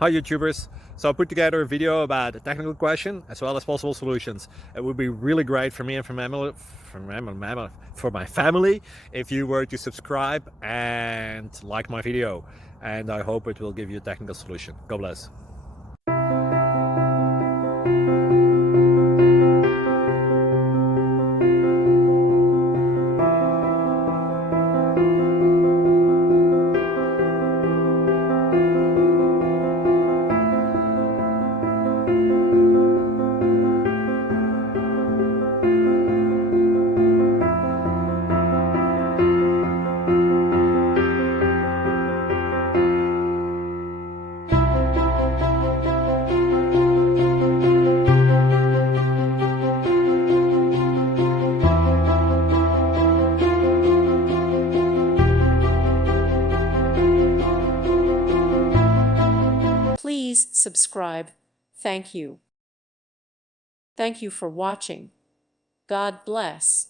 Hi YouTubers! So I put together a video about a technical question as well as possible solutions. It would be really great for me and for my family if you were to subscribe and like my video, and I hope it will give you a technical solution. God bless. Please subscribe. Thank you. Thank you for watching. God bless.